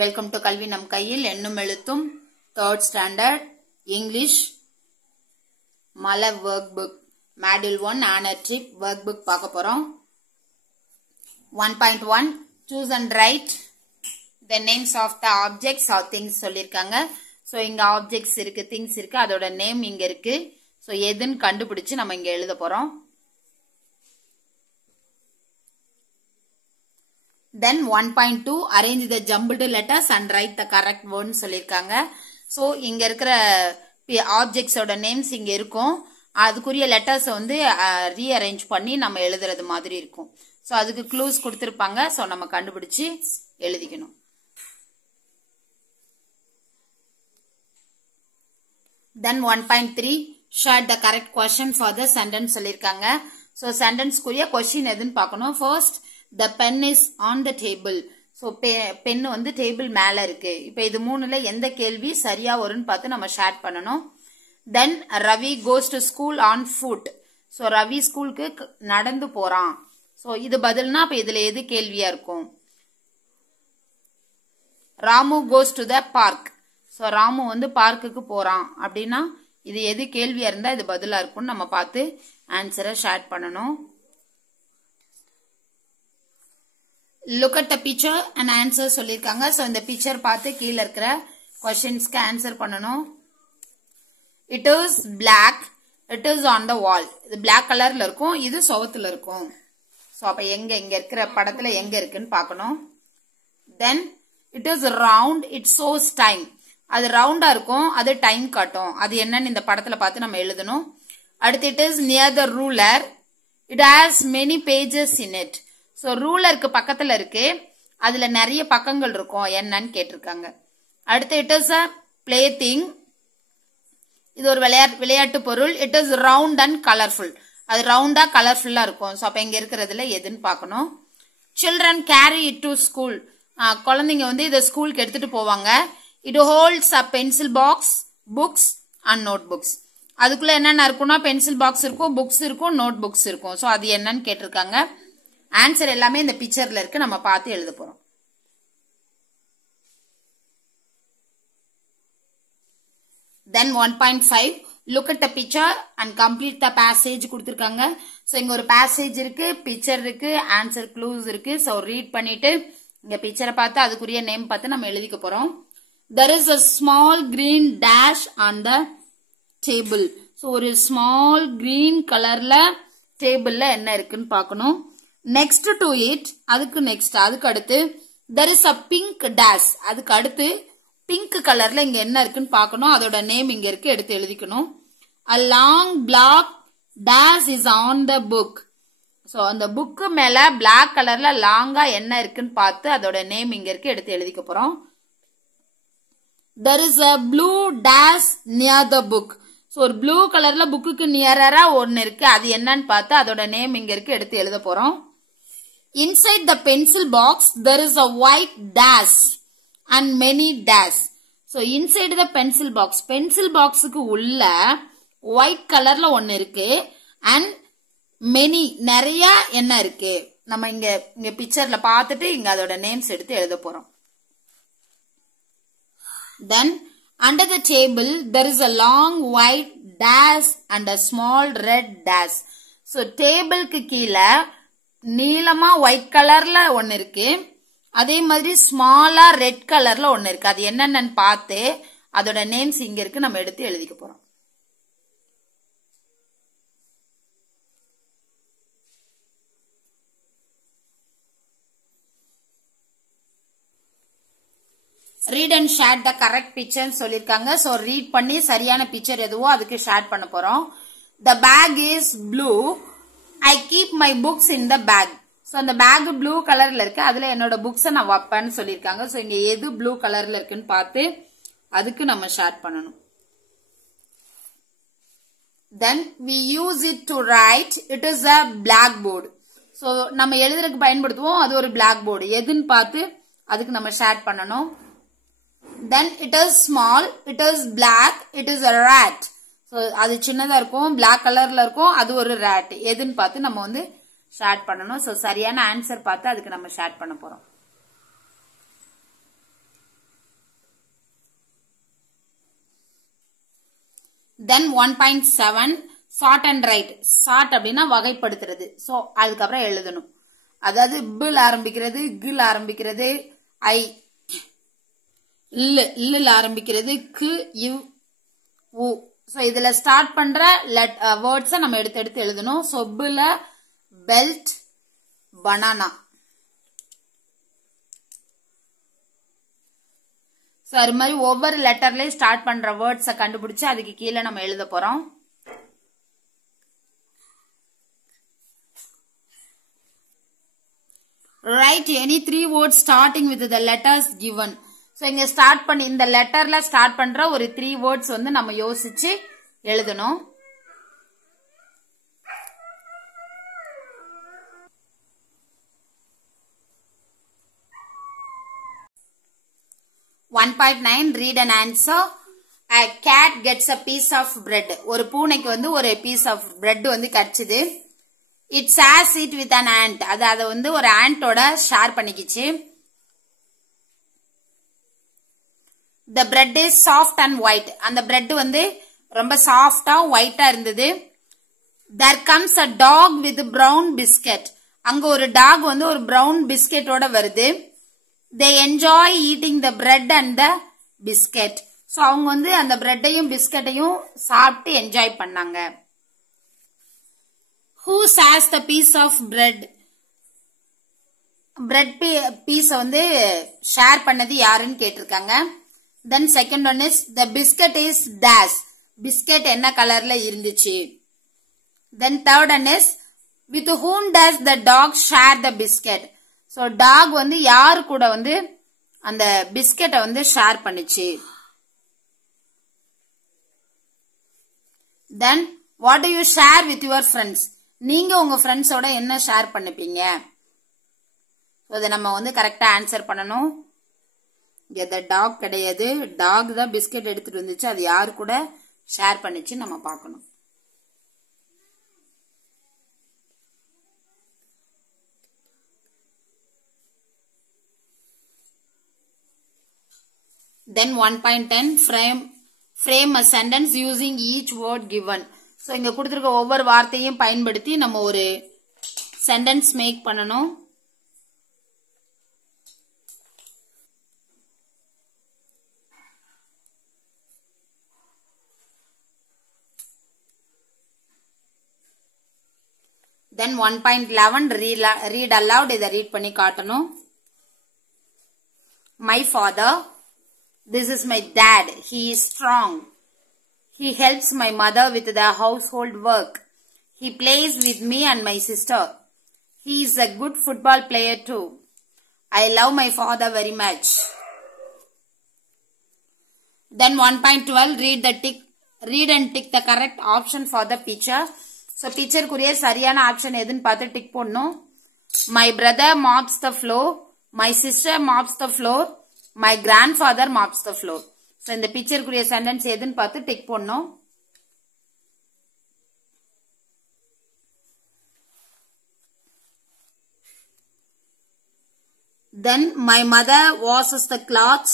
Welcome to கல்வி நம் கையில் எண்ணும் எழுத்தும் third standard English மலை work book module 1 on a trip work book பார்க்க போறோம். 1.1 choose and write the names of the objects or things சொல்லிருக்காங்க. சோ இங்க objects இருக்கு, things இருக்கு, அதோட நேம் இங்க இருக்கு. சோ எதுன்னு கண்டுபிடிச்சு நம்ம இங்க எழுத போறோம். Then 1.2 arrange the jumbled letters and write the correct word சொல்லிருக்காங்க. சோ இங்க இருக்கிற ஆப்ஜெக்ட்ஸ் ஓட நேம்ஸ் இங்க இருக்கும். அதுக்குரிய லெட்டர்ஸ் வந்து ரீஅரேஞ்ச் பண்ணி நம்ம எழுதுறது மாதிரி இருக்கும். சோ அதுக்கு க்ளூஸ் கொடுத்திருப்பாங்க. சோ நம்ம கண்டுபிடிச்சு எழுதிக்கணும். Then 1.3 share the correct question for the sentence சொல்லிருக்காங்க. சோ சென்டென்ஸ் குரிய क्वेश्चन எதுன்னு பார்க்கணும். First the pen is on the table. So pen வந்து டேபிள் மேல இருக்கு. இப்போ இது மூணுல எந்த கேள்வி சரியா வரும்னு பார்த்து நம்ம ஷேர் பண்ணணும். Then Ravi goes to school on foot. So Ravi ஸ்கூலுக்கு நடந்து போறான். So இது பதில்னா அப்ப இதுல எது கேள்வியா இருக்கும்? Ramu goes to the park. So Ramu வந்து பார்க்குக்கு போறான் அப்படின்னா இது எது கேள்வியா இருந்தா இது பதிலா இருக்கும்னு நம்ம பார்த்து ஆன்சரை ஷேர் பண்ணணும். Look at the picture and answer சொல்லிருக்காங்க. சோ இந்த பிக்சர் பார்த்து கீழ இருக்கிற क्वेश्चंसக்கு ஆன்சர் பண்ணனும். It is black. It is on the wall. இது black கலர்ல இருக்கும், இது சுவத்துல இருக்கும். சோ அப்ப இங்க இருக்கிற படத்துல எங்க இருக்குன்னு பார்க்கணும். Then it is round. It shows time. அது ரவுண்டா இருக்கும், அது டைம் காட்டும். அது என்னன்னு இந்த படத்துல பார்த்து நம்ம எழுதணும். அடுத்து it is near the ruler. It has many pages in it. So ரூலருக்கு பக்கத்துல இருக்கு, அதுல நிறைய பக்கங்கள் இருக்கும், என்னன்னு கேட்டிருக்காங்க. அடுத்து it is a plaything. இது ஒரு விளையாட்டு பொருள். it is round and colorful. அது ரவுண்டா கலர்ஃபுல்லா இருக்கும். சோ அப்ப இங்க இருக்கிறதுல எதுன்னு பார்க்கணும். children carry it to school. குழந்தைங்க வந்து இத ஸ்கூலுக்கு எடுத்துட்டு போவாங்க. it holds a pencil box, books and notebooks. அதுக்குள்ள என்னென்ன இருக்கும்னா பென்சில் பாக்ஸ் இருக்கும், புக்ஸ் இருக்கும், நோட் புக்ஸ் இருக்கும். சோ அது என்னன்னு கேட்டிருக்காங்க. ஆன்சர் எல்லாமே இந்த பிக்சர்ல இருக்கு, நம்ம பார்த்து எழுத போறோம். Then 1.5 look at the picture and complete the passage கொடுத்திருக்காங்க. சோ இங்க ஒரு passage இருக்கு, பிக்சர் இருக்கு, ஆன்சர் க்ளூஸ் இருக்கு. சோ ரீட் பண்ணிட்டு இங்க பிக்சரை பார்த்து அதுக்குரிய நேம் பார்த்து நம்ம எழுதிக்க போறோம். There is a small green dash on the table. So ஒரு small green கலர்ல டேபிள்ல என்ன இருக்குன்னு பார்க்கணும். Next to it, அதுக்கு அடுத்து there is a pink dash. அதுக்கு அடுத்து பிங்க் கலர்ல இங்க என்ன இருக்குன்னு பார்க்கணும். அதோட நேம் இங்க இருக்கு, எடுத்து எழுதிக்கணும். A long black dash is on the book. So அந்த புக் மேல black கலர்ல லாங்கா என்ன இருக்குன்னு பார்த்து அதோட நேம் இங்க இருக்கு, எடுத்து எழுதிக்க போறோம். There is a blue dash near the book. So ஒரு ப்ளூ கலர்ல புக்குக்கு நியரரா ஒன்னு இருக்கு, அது என்னன்னு பார்த்து அதோட நேம் இங்க இருக்கு, எடுத்து எழுத போறோம். Inside the pencil box there is a white dash and many dash. So inside the pencil boxக்கு உள்ள white கலர்ல ஒன்னு இருக்கு and many நிறைய என்ன இருக்கு. நம்ம இங்க பிக்சர்ல பார்த்துட்டு இங்க அதோட நேம்ஸ் எடுத்து எழுத போறோம். Then under the table there is a long white dash and a small red dash. So டேபிளுக்கு கீழ நீலமா ஒயிட் கலர்ல ஒன்னு இருக்கு, அதே மாதிரி ஸ்மாலா ரெட் கலர்ல ஒன்னு இருக்கு. அது என்னன்னு பார்த்து அதோட நேம்ஸ் இங்க இருக்கு, நம்ம எடுத்து எழுதிக்க போறோம். Read and share the correct picture சொல்லிருக்காங்க. சோ ரீட் பண்ணி சரியான பிக்சர் எதுவோ அதுக்கு ஷேர் பண்ண போறோம். The bag is blue. I keep my books in the bag. So அந்த பேக் ப்ளூ கலர்ல இருக்கு, அதுல என்னோட புக்ஸ நான் வைப்பேன்னு சொல்லிருக்காங்க. சோ இங்க எது ப்ளூ கலர்ல இருக்குன்னு பார்த்து அதுக்கு நம்ம ஷேர் பண்ணணும். Then we use it to write. It is a blackboard. So நம்ம எழுதுறதுக்கு பயன்படுத்துவோம், அது ஒரு blackboard. எதுன்னு பார்த்து அதுக்கு நம்ம ஷேர் பண்ணணும். Then it is small. It is black. It is a rat. So அது சின்னதா இருக்கும், black கலர்ல இருக்கும், அது ஒரு rat. எதுன்னு பார்த்து நம்ம வந்து ஷேர் பண்ணணும். சோ சரியான ஆன்சர் பார்த்து அதுக்கு நம்ம ஷேர் பண்ண போறோம். தென் 1.7 சார்ட் அண்ட் ரைட். சார்ட் அப்படின்னா வகைப்படுத்துறது. சோ அதுக்கப்புறம் எழுதணும். அதாவது பில் ஆரம்பிக்கிறது, கில் ஆரம்பிக்கிறது, ஐ இல்ல ஆரம்பிக்கிறது, கு இவ் உ. சோ இதுல ஸ்டார்ட் பண்ற வேர்ட்ஸ் நம்ம எடுத்து எழுதணும். சோ பில பெல்ட், பனானா. சோ அது மாதிரி ஒவ்வொரு லெட்டர்லயும் ஸ்டார்ட் பண்ற வேர்ட்ஸ கண்டுபிடிச்சு அதுக்கு கீழே நம்ம எழுத போறோம். Write any 3 words starting with the letters given. So இங்க ஸ்டார்ட் பண்ணி இந்த லெட்டர்ல ஸ்டார்ட் பண்ற ஒரு 3 words வந்து நம்ம யோசிச்சு எழுதணும். Read and answer. A cat gets a piece of bread. ஒரு பூனைக்கு வந்து ஒரு piece of bread வந்து கிடைச்சது. It shares it with an ant. அது வந்து ஒரு ஆண்டோட share பண்ணிக்கிச்சு. The bread is soft and white. அந்த bread வந்து ரொம்ப சாஃப்டா ஒயிட்டா இருந்தது. There comes a dog with brown biscuit. அங்க ஒரு டாக் வந்து ஒரு brown பிஸ்கெட்டோட வருது. They enjoy eating the bread and the biscuit. So அவங்க வந்து அந்த பிரெட்டையும் பிஸ்கட்டையும் சாப்பிட்டு என்ஜாய் பண்ணாங்க. Who shares the piece of bread? Bread piece வந்து ஷேர் பண்ணது யாருன்னு கேட்டிருக்காங்க. Then second one is the biscuit is dash. Biscuit என்ன கலர்ல இருந்துச்சு. Then third one is with whom does the dog share the biscuit? So dog வந்து யாரு கூட வந்து அந்த பிஸ்கெட்டை வந்து ஷேர் பண்ணுச்சு. Then what do you share with your friends? நீங்க உங்க ஃப்ரெண்ட்ஸோட என்ன ஷேர் பண்ணிப்பீங்க. அதை நம்ம வந்து கரெக்டா ஆன்சர் பண்ணணும். இங்க டாக் கிடையாது, டாக் தான் பிஸ்கெட் எடுத்துட்டு வந்துச்சு. அது யாரு கூட ஷேர் பண்ணிச்சு நம்ம பார்க்கணும். Then 1.10 frame a sentence using each word given. So இங்க கொடுத்திருக்க ஒவ்வொரு வார்த்தையும் பயன்படுத்தி நம்ம ஒரு சென்டென்ஸ் மேக் பண்ணணும். Then 1.11 read aloud. இதை read பண்ணி காட்டணும். My father. This is my dad. He is strong. He helps my mother with the household work. He plays with me and my sister. He is a good football player too. I love my father very much. Then 1.12 read and tick the correct option for the picture. So picture குரிய சரியான option எதுன்னு பார்த்து tick பண்ணனும். My brother mops the floor. My sister mops the floor. My grandfather mops the floor. So இந்த picture குரிய sentence எதுன்னு பார்த்து tick பண்ணனும். Then my mother washes the clothes.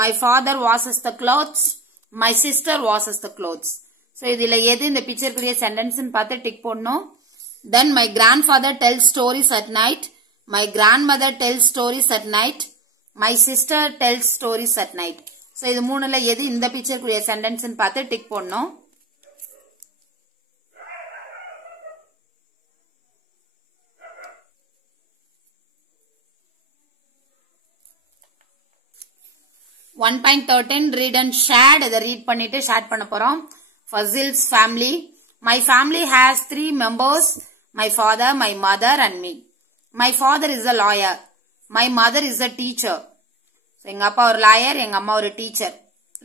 My father washes the clothes. My sister washes the clothes. So இதுல எது இந்த picture குரிய sentence ன்னு பார்த்து tick பண்ணனும். Then my grandfather tells stories at night. My grandmother tells stories at night. My sister tells stories at night. So இது மூணுல எது இந்த picture குரிய sentence ன்னு பார்த்து டிக் பண்ணனும். read and shared. இதை read பண்ணிட்டு ஷேர் பண்ண போறோம். Fazil's family. My family has 3 members. My father, my mother and me. My father is a lawyer. My mother is a teacher. So எங்க அப்பா ஒரு லாயர், எங்க அம்மா ஒரு டீச்சர்.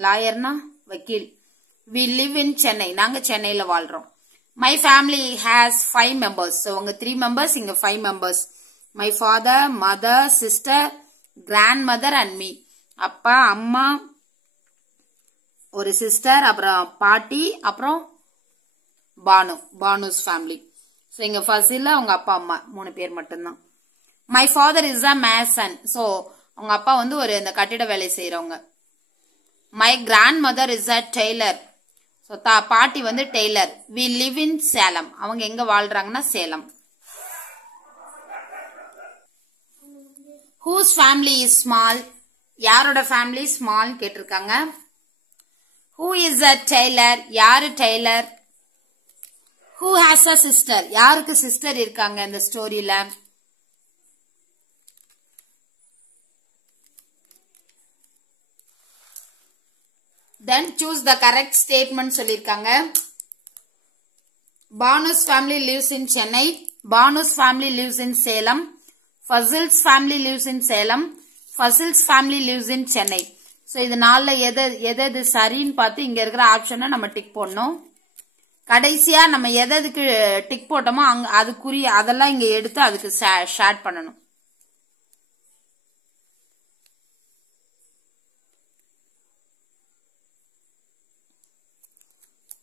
லாயர்னா வக்கீல். We live in Chennai. நாங்க சென்னையில வாழ்றோம். My family has 5 members. So உங்க 3 members, இங்க 5 members. My father, mother, sister, grandmother and me. அப்பா, அம்மா, ஒரு சிஸ்டர், அப்புறம் பாட்டி, அப்புறம் பானு's family. So இங்க ஃபசிலா உங்க அப்பா அம்மா 3 பேர் மட்டும்தான். My father is a mason. So அவங்க அப்பா வந்து ஒரு இந்த கட்டிட வேலை செய்யறவங்க. My grandmother is a tailor. So so பாட்டி வந்து tailor. We live in Salem. அவங்க எங்க வாழ்றாங்கன்னா Salem. Whose family is small. யாரோட ஃபேமிலி ஸ்மால் கேட்டிருக்காங்க. Who is a tailor. யாரு tailor. Who has a sister. யாருக்கு சிஸ்டர் இருக்காங்க இந்த ஸ்டோரியில. Then choose the correct statement சொல்லிருக்காங்க. Banu's family lives in Chennai. Banu's family lives in Salem. Fazil's family lives in Salem. Fazil's family lives in Chennai. So இது நாலுல எது சரின்னு பார்த்து இங்க இருக்கிற ஆப்ஷனை நம்ம டிக் போடணும். கடைசியா நம்ம எதுக்கு டிக் போட்டோமோ அதுக்குரிய அதெல்லாம் இங்க எடுத்து அதுக்கு ஷேர் பண்ணணும்.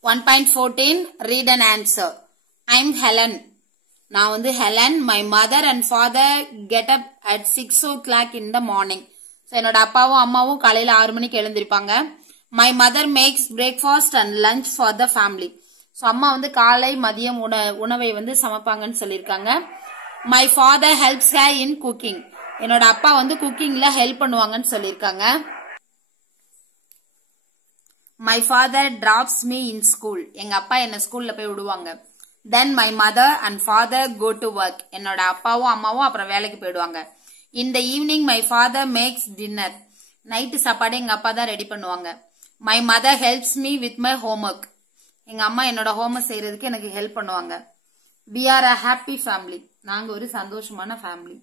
One 1.14 read and answer. I'm Helen. நான் வந்து Helen. My mother and father get up at 6 o'clock in the morning. So என்னோட அப்பாவும் அம்மாவும் காலையில 6 மணிக்கு எழுந்திருப்பாங்க. My mother makes breakfast and lunch for the family. So அம்மா வந்து காலை மதியம் உணவை வந்து சமைப்பாங்கன்னு சொல்லிருக்காங்க. My father helps her in cooking. என்னோட அப்பா வந்து குக்கிங்ல ஹெல்ப் பண்ணுவாங்கன்னு சொல்லிருக்காங்க. My father drops me in school. எங்க அப்பா என்ன ஸ்கூல்ல போய் விடுவாங்க. Then my mother and father go to work. என்னோட அப்பாவும் அம்மாவும் அப்புறம் வேலைக்கு போயிடுவாங்க. In the evening my father makes dinner. Night சாப்பாடு எங்க அப்பா தான் ரெடி பண்ணுவாங்க. My mother helps me with my homework. எங்க அம்மா என்னோட ஹோம்வொர்க் செய்யறதுக்கு எனக்கு ஹெல்ப் பண்ணுவாங்க. We are a happy family. நாங்க ஒரு சந்தோஷமான ஃபேமிலி.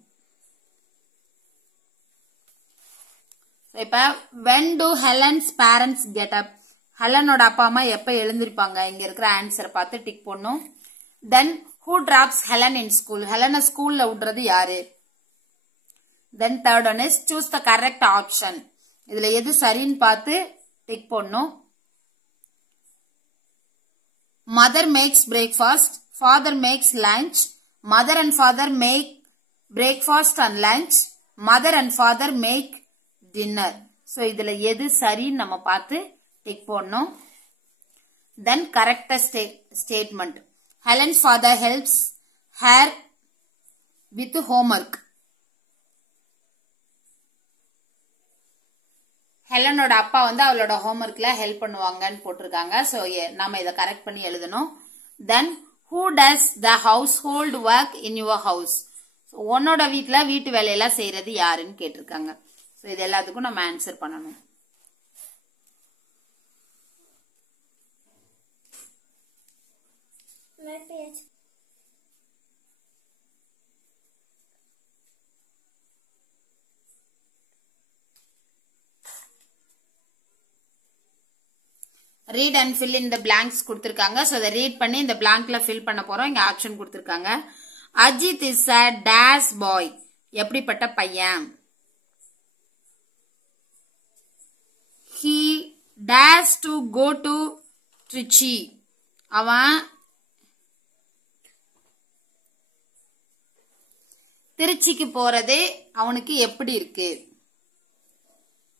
இப்ப when do Helen's parents get up? ஹெலனோட அப்பா அம்மா எப்ப எழுந்திருப்பாங்க. இங்க இருக்கிற ஆன்சரை பார்த்து டிக் பண்ணும். Then who drops Helen in school? ஹெலனை ஸ்கூல்ல விடுறது யாரு. Then third one is choose the correct option. இதுல எது சரின்னு பார்த்து டிக் பண்ணும். Mother makes breakfast. Father makes lunch. Mother and father make breakfast and lunch. Mother and father make dinner. So இதுல எது சரின்னு நம்ம பார்த்து டிக் போடணும். Then correct the statement. Helen's father helps her with homework. ஹெலனோட அப்பா வந்து அவளோட ஹோம்வொர்க்ல ஹெல்ப் பண்ணுவாங்கன்னு போட்டிருக்காங்க. சோ நாம இதை கரெக்ட் பண்ணி எழுதணும். Then who does the household work in your house? உன்னோட வீட்டுல வீட்டு வேலையெல்லாம் செய்யறது யாருன்னு கேட்டிருக்காங்க. சோ இது எல்லாத்துக்கும் நம்ம ஆன்சர் பண்ணணும். Read and fill in the blanks கொடுத்திருக்காங்க. So அதை read பண்ணி இந்த blankல fill பண்ண போறோம். இங்க ஆப்ஷன் கொடுத்திருக்காங்க. Ajit is a dash boy. எப்படிப்பட்ட பையன். He dash to go to Trichy. அவன் திருச்சிக்கு போறது அவனுக்கு எப்படி இருக்கு.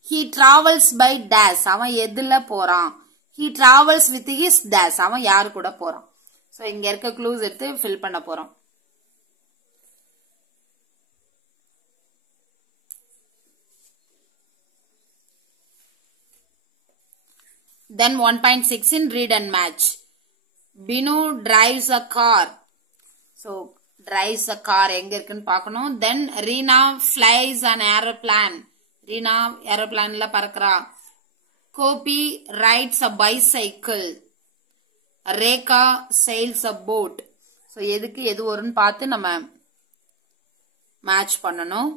He travels by dash. அவன் எதுல போறான். He travels with his dash. அவன் யாரு கூட போறான். சோ இங்க இருக்க க்ளூஸ் எடுத்து ஃபில் பண்ண போறோம். Then 1.16 read and match. Binu drives a car. So drives a car எங்க இருக்குன்னு பார்க்கணும். Then Reena flies an aeroplane. Reena aeroplaneல பறக்குறா. Kopi rides a bicycle. Rekha sails a boat. So எதுக்கு எது வரும்னு பார்த்து நம்ம மேட்ச் பண்ணணும்.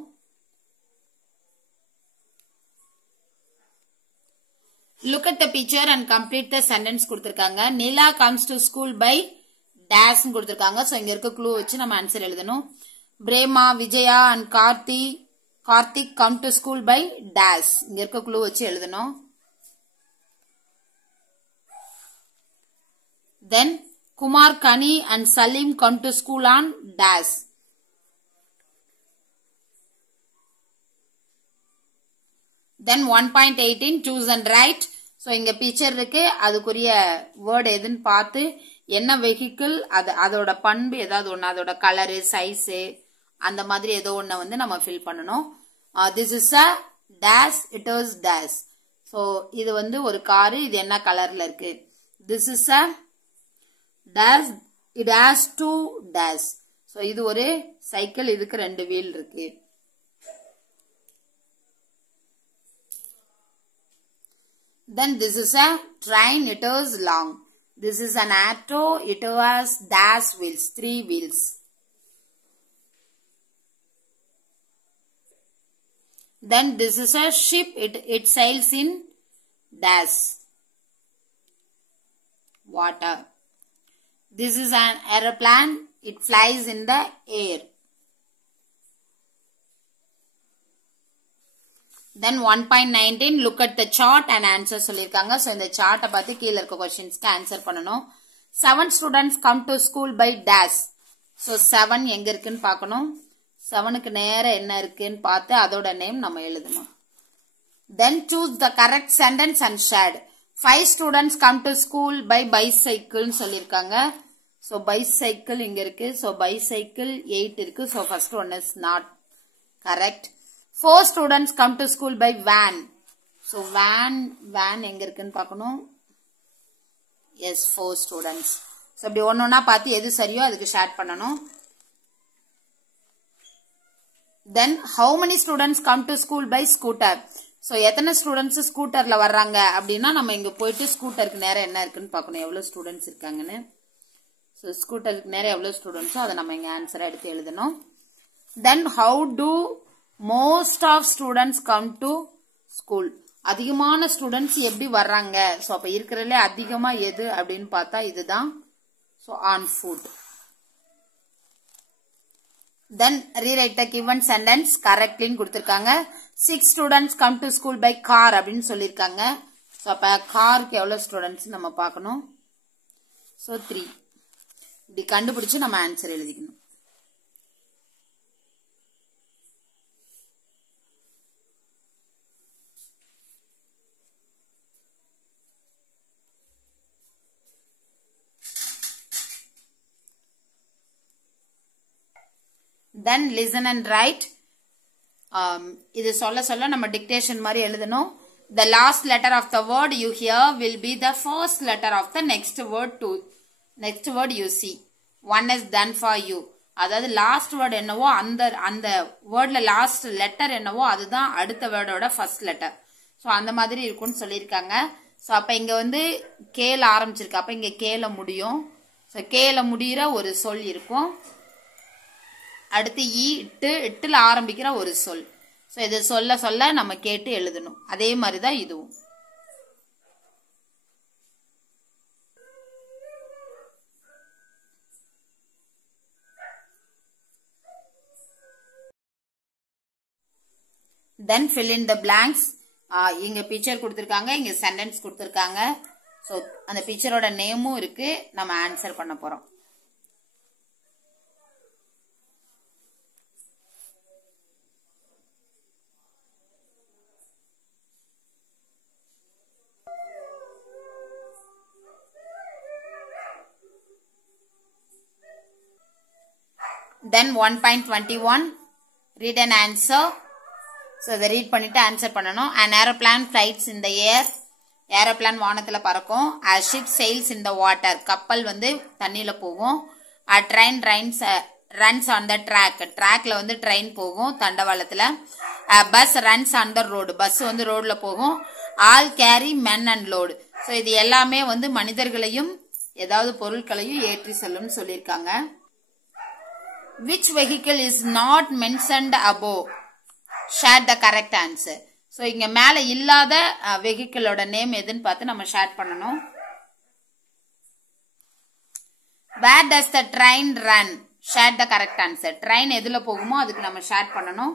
Look at the picture and complete the sentence கொடுத்திருக்காங்க. Nila comes to school by dash கொடுத்திருக்காங்க. சோ இங்க இருக்க க்ளூ வச்சு நம்ம ஆன்சர் எழுதணும். Brema, Vijaya and Karthik come to school by dash. இங்க இருக்க க்ளூ வச்சு எழுதணும். Then Kumar, Kani and Salim come to school on dash. Then 1.18 choose and write. So இங்க பிக்சர் இருக்கு, அதுக்குரிய வேர்டு எதுன்னு பார்த்து என்ன வெஹிக்கிள் அதோட பண்பு ஏதாவது ஒன்று, அதோட கலரு சைஸு அந்த மாதிரி ஏதோ ஒன்று வந்து நம்ம ஃபில் பண்ணணும். This is a dash, it is dash. So இது வந்து ஒரு காரு, இது என்ன கலர்ல இருக்கு. This is a dash, it has 2 dash. So இது ஒரு சைக்கிள், இதுக்கு 2 வீல் இருக்கு. Then this is a train, it is long. This is an auto, it has dash wheels, 3 wheels. Then this is a ship, it sails in dash water. This is an aeroplane, it flies in the air. Then 1.19 look at the chart and answer சொல்லிருக்காங்க. So இந்த சார்ட்டை பார்த்து கீழ இருக்க क्वेश्चंसக்கு answer பண்ணனும். 7 students come to school by dash. So 7 எங்க இருக்குன்னு பார்க்கணும். 7க்கு நேரா என்ன இருக்குன்னு பார்த்து அதோட நேம் நம்ம எழுதணும். Then choose the correct sentence and share. 5 students come to school by bicycle னு சொல்லிருக்காங்க. So bicycle இங்க இருக்கு. So bicycle 8 இருக்கு. So first one is not correct. 4 students come to school by van. So van எங்க இருக்குன்னு பார்க்கணும். Yes, 4 students. So அப்படி ஒன்னொன்னா பார்த்து எது சரியோ அதுக்கு ஷேர் பண்ணணும். Then how many students come to school by scooter? So எத்தனை ஸ்டூடெண்ட்ஸ் ஸ்கூட்டர்ல வர்றாங்க அப்படின்னா நம்ம இங்க போயிட்டு ஸ்கூட்டருக்கு நேரம் என்ன இருக்குன்னு பார்க்கணும், எவ்வளவு ஸ்டூடெண்ட்ஸ் இருக்காங்கன்னு. ஸோ ஸ்கூட்டருக்கு நேரம் எவ்வளவு ஸ்டூடெண்ட்ஸோ அதை நம்ம இங்க ஆன்சரை எடுத்து எழுதணும். Then how do most of students come to school? அதிகமான ஸ்டூடெண்ட்ஸ் எப்படி வர்றாங்க? ஸோ அப்ப இருக்கிறதுல அதிகமா எது அப்படின்னு பார்த்தா இதுதான். So on foot. Then rewrite the given sentence correctly கொடுத்திருக்காங்க. 6 students come to school by car அப்படின்னு சொல்லியிருக்காங்க. ஸோ அப்ப காருக்கு எவ்வளவு ஸ்டூடெண்ட்ஸ் நம்ம பார்க்கணும். ஸோ 3. இப்படி கண்டுபிடிச்சு நம்ம ஆன்சர் எழுதிக்கணும். Then listen and write. இது சொல்ல நம்ம dictation மாதிரி எழுதணும். The last letter of the word you hear will be the first letter of the next word you see. One is done for you. அதாவது லாஸ்ட் வேர்ட் என்னவோ அந்த வேர்ட்ல last letter என்னவோ அதுதான் அடுத்த வேர்டோட ஃபர்ஸ்ட் லெட்டர். ஸோ அந்த மாதிரி இருக்கும்னு சொல்லியிருக்காங்க. ஸோ அப்ப இங்க வந்து கேல ஆரம்பிச்சிருக்கு, அப்ப இங்க கேல முடியும். ஸோ கேல முடிகிற ஒரு சொல் இருக்கும். அடுத்து இட்டுல ஆரம்பிக்கிற ஒரு சொல். ஸோ இது சொல்ல நம்ம கேட்டு எழுதணும். அதே மாதிரிதான் இதுவும். Then fill in the blanks. இங்க பிக்சர் கொடுத்திருக்காங்க, இங்க சென்டென்ஸ் கொடுத்திருக்காங்க. ஸோ அந்த பிக்சரோட நேமும் இருக்கு, நம்ம ஆன்சர் பண்ண போறோம். Then 1.21 read an answer. So இதை ரீட் பண்ணிட்டு ஆன்சர் பண்ணணும். An aeroplane flies in the air. Aeroplane வானத்துல பறக்கும். A ship sails in the water. கப்பல் வந்து தண்ணியில போகும். A train runs on the track. ட்ராக்ல வந்து ட்ரெயின் போகும் தண்டவாளத்துல. A bus runs on the road. Bus வந்து ரோட்ல போகும். All carry men and load. So இது எல்லாமே வந்து மனிதர்களையும் ஏதாவது பொருட்களையும் ஏற்றி செல்லும் சொல்லியிருக்காங்க. Which vehicle is not mentioned above? Share the correct answer. So இங்க மேல இல்லாத வெஹிக்கிளோட நேம் எதுன்னு பார்த்து நம்ம ஷேர் பண்ணணும். Where does the train run? Share the correct answer. Train எதுல போகுமோ அதுக்கு நம்ம ஷேர் பண்ணணும்.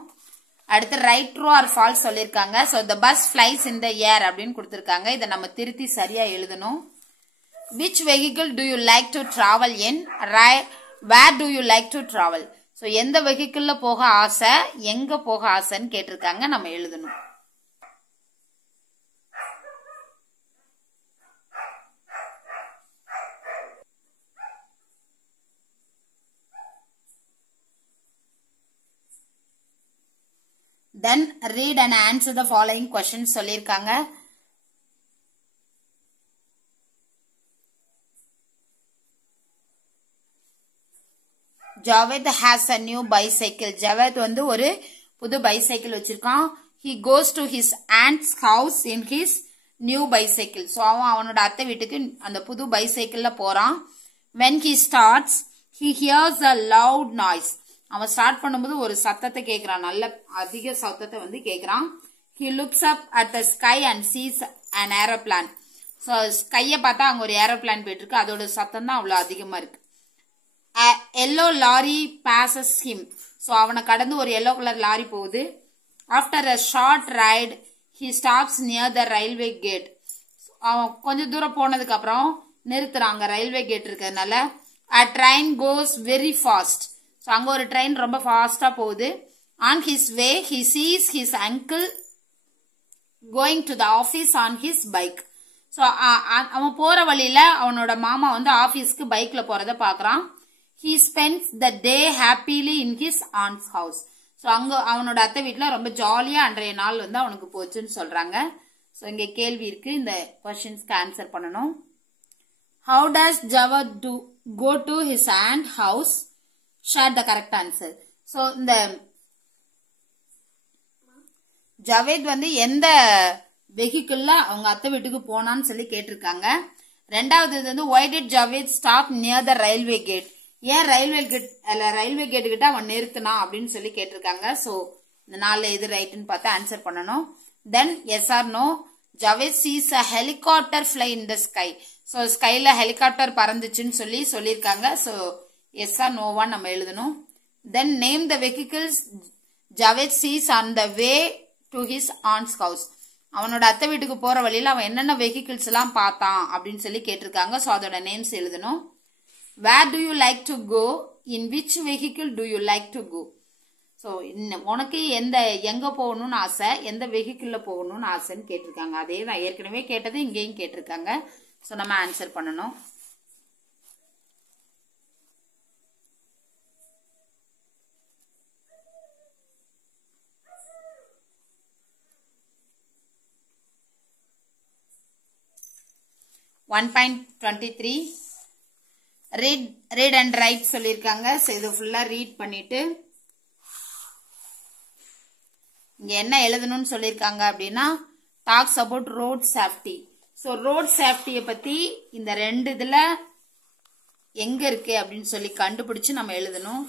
அடுத்து ரைட் ட்ரூ ஆர் ஃபால்ஸ் சொல்லிருக்காங்க. So the bus flies in the air அப்படின்னு கொடுத்திருக்காங்க. இதை நம்ம திருத்தி சரியா எழுதணும். Which vehicle do you like to travel in? Where do you like to travel? So எந்த வெஹிக்கிள்ல போக ஆசை, எங்க போக ஆசைன்னு கேட்டிருக்காங்க, நம்ம எழுதணும். Then read and answer the following questions சொல்லிருக்காங்க. Javed has a new bicycle. Javed வந்து ஒரு புது bicycle வச்சிருக்கான். He goes to his aunt's house in his new bicycle. So அவனோட அத்தை வீட்டுக்கு அந்த புது bicycleல போறான். When he starts, he hears a loud noise. அவன் ஸ்டார்ட் பண்ணும்போது ஒரு சத்தத்தை கேக்குறான், நல்ல அதிக சத்தத்தை வந்து கேக்குறான். He looks up at the sky and sees an aeroplane. So ஸ்கையை பார்த்தா அங்க ஒரு ஏரோப்ளான் போயிட்டு இருக்கு, அதோட சத்தம் தான் அவ்வளவு அதிகமா இருக்கு. A yellow lorry passes him. So அவனை கடந்து ஒரு yellow color லாரி போகுது. After a short ride, he stops near the railway gate. அவன் கொஞ்சம் தூரம் போனதுக்கு அப்புறம் நிறுத்துறாங்க, ரயில்வே கேட் இருக்கிறதுனால. A train goes very fast. So அங்க ஒரு ட்ரெயின் ரொம்ப ஃபாஸ்டா போகுது. On his way, he sees his uncle going to the office on his bike. So அவன் போற வழியில அவனோட மாமா வந்து ஆபீஸ்க்கு பைக்ல போறத பாக்குறான். He spends the day happily in his aunt's house. So அங்க அவனோட அத்தை வீட்டுல ரொம்ப ஜாலியா அன்றைய நாள் வந்து அவனுக்கு போச்சுன்னு சொல்றாங்க. So இங்க கேள்வி இருக்கு, இந்த क्वेश्चंसக்கு ஆன்சர் பண்ணனும். How does Javed go to his aunt's house? Share the correct answer. So இந்த ஜவேத் வந்து எந்த வெஹிக்கிள்ல அவங்க அத்தை வீட்டுக்கு போனான்னு சொல்லி கேட்டிருக்காங்க. ரெண்டாவது வந்து why did Javed stop near the railway gate? ஏன் ரயில்வே கேட் கிட்ட அவன் நிறுத்தினா அப்படின்னு சொல்லி கேட்டிருக்காங்க. சோ இந்த நாள்ல எது ரைட்னு பார்த்து ஆன்சர் பண்ணணும். Then yes or no, Javed sees a helicopter fly in the sky. So ஸ்கைல ஹெலிகாப்டர் பறந்துச்சுன்னு சொல்லி சொல்லியிருக்காங்க. சோ எஸ் ஆர் நோவான்னு நம்ம எழுதணும். Then name the vehicles Javed sees on the way to his aunt's house. அவனோட அத்தை வீட்டுக்கு போற வழியில அவன் என்னென்ன வெஹிக்கிள்ஸ் எல்லாம் பார்த்தான் அப்படின்னு சொல்லி கேட்டிருக்காங்க. சோ அதோட நேம்ஸ் எழுதணும். Where do you like to go? In which vehicle do you like to go? So உனக்கு எங்க போகணும்னு ஆசை, எந்த வெஹிக்கிள்ல போகணும்னு ஆசைன்னு கேட்டிருக்காங்க. அதே தான் ஏற்கனவே கேட்டது இங்கேயும் கேட்டிருக்காங்க. சோ நம்ம ஆன்சர் பண்ணணும். (1.23) read and write சொல்லிருக்காங்க. சோ இது ஃபுல்லா ரீட் பண்ணிட்டு இங்க என்ன எழுதணும்னு சொல்லிருக்காங்க அப்படின்னா talks about road safety. So road சேஃப்டியை பத்தி இந்த ரெண்டு இதுல எங்க இருக்கு அப்படின்னு சொல்லி கண்டுபிடிச்சு நம்ம எழுதணும்.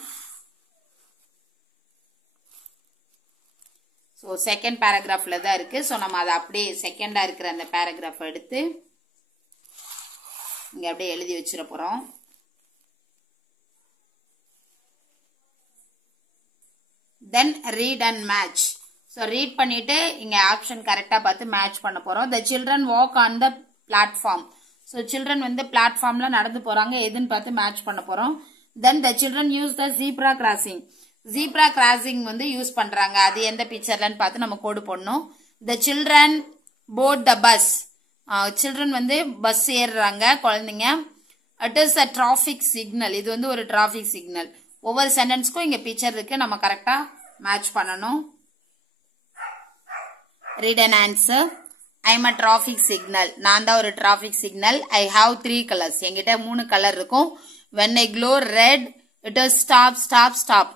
சோ செகண்ட் பேராகிராஃப்ல தான் இருக்கு. சோ நம்ம அதை அப்படியே செகண்டா இருக்கிற அந்த பேராகிராஃப் எடுத்து இங்க அப்படியே எழுதி வச்சிட போறோம். Then read and match. So read பண்ணிட்டு இங்க ஆப்ஷன் கரெக்டா பார்த்து மேட்ச் பண்ண போறோம். The children walk on the platform. So children வந்து பிளாட்ஃபார்ம்ல நடந்து போறாங்க, எதுன்னு பார்த்து மேட்ச் பண்ண போறோம். Then the children use the zebra crossing. Zebra crossing வந்து யூஸ் பண்றாங்க, அது எந்த பிக்சர்லன்னு பார்த்து நம்ம கோடு போடணும். The children board the bus. children வந்து பஸ் ஏறுறாங்க குழந்தைங்க. It is a traffic signal. இது வந்து ஒரு டிராபிக் சிக்னல். ஒவ்வொரு சென்டென்ஸ்க்கும் இங்க பிக்சர் இருக்கு, நம்ம கரெக்டா மேட்ச் பண்ணணும். Read and answer. I am a traffic signal. நான் தான் ஒரு traffic signal. I have 3 colors. என்கிட்ட 3 கலர் இருக்கும். When I glow red, it is stop, stop, stop.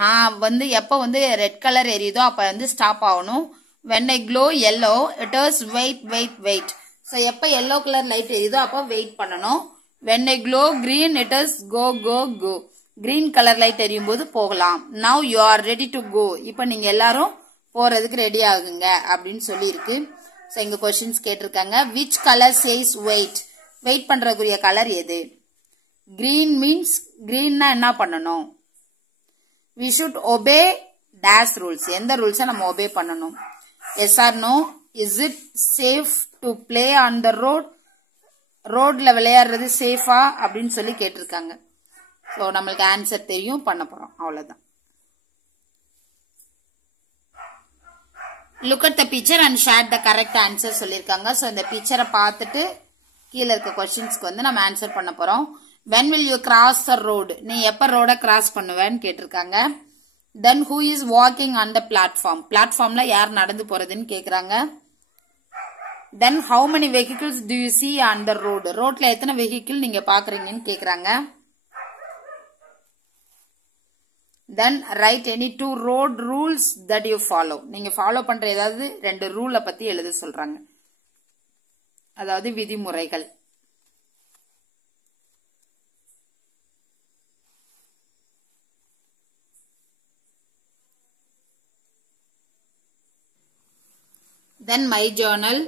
நான் வந்து எப்ப வந்து ரெட் கலர் எரியுதோ அப்ப வந்து ஸ்டாப் ஆகணும். When I glow yellow, it is wait, wait, wait. So எப்ப yellow கலர் லைட் எரியுதோ அப்ப வெயிட் பண்ணணும். When I glow green, it is go, go, go. Green colour light எரியும் போது போகலாம். Now you are ready to go. இப்ப நீங்க எல்லாரும் போறதுக்கு ரெடி ஆகுங்க அப்படின்னு சொல்லி இருக்கு. சோ இங்க क्वेश्चंस கேட்டிருக்காங்க. Which color says wait? Wait பண்றதுக்குரிய கலர் எது? Green means greenனா என்ன பண்ணணும்? We should obey dash rules. எந்த ரூல்ஸை நம்ம obey பண்ணணும்? Yes or no? Is it safe to play on the road? ரோட்ல விளையாடுறது சேஃபா அப்படின்னு சொல்லி கேட்டிருக்காங்க. சோ நம்மளுக்கு ஆன்சர் தெரியும், பண்ண போறோம், அவ்வளவுதான். Look at the picture and share the correct answer சொல்லிருக்காங்க. சோ இந்த பிக்சரை பார்த்துட்டு கீழ இருக்க क्वेश्चंसக்கு வந்து நம்ம ஆன்சர் பண்ண போறோம். When will you cross the road? நீ எப்ப ரோட கிராஸ் பண்ணுவேன்னு கேட்டிருக்காங்க. Then who is walking on the platform? Platformல யார் நடந்து போறதுன்னு கேக்குறாங்க. Then how many vehicles do you see on the road? ரோட்ல எத்தனை vehicle நீங்க பாக்குறீங்கன்னு கேக்குறாங்க. Then write any 2 road rules that you follow. நீங்க ஃபாலோ பண்ற ஏதாவது 2 ரூலை பத்தி எழுத சொல்றாங்க. அதாவது விதிமுறைகள். Then my journal,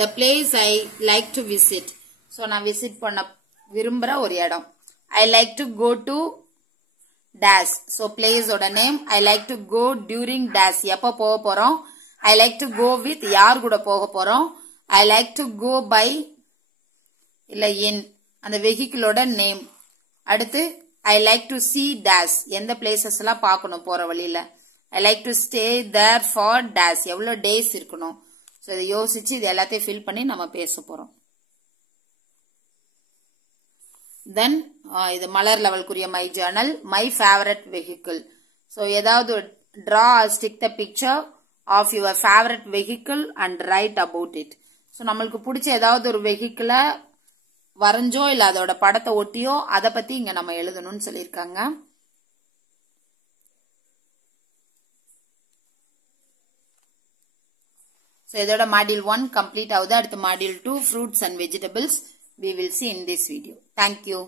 the place I like to visit. So நான் விசிட் பண்ண விரும்புற ஒரு இடம். I like to go to dash. So place ஓட name. I like to go during dash. எப்ப போக போறோம்? I like to go with யார் கூட போக போறோம்? I like to go by இல்ல in அந்த vehicle ஓட name. அடுத்து I like to see dash. எந்த places எல்லாம் பார்க்கணும் போற வழியில. I like to stay there for dash. எவ்வளவு days இருக்கணும்? So இதை யோசிச்சு இது எல்லாத்தையும் fill பண்ணி நம்ம பேச போறோம். Then இது மலர் லெவல்க்குரிய my journal, my favorite vehicle. So ஏதாவது draw or stick the picture of your favorite vehicle and write about it. So நம்மளுக்கு பிடிச்ச ஏதாவது ஒரு vehicle வரைஞ்சோ இல்ல அதோட படத்தை ஒட்டியோ அதை பத்தி இங்க நம்ம எழுதணும்னு சொல்லியிருக்காங்க. So இதோட module 1 complete ஆகுது. அடுத்து module 2 fruits and vegetables we will see in this video. Thank you.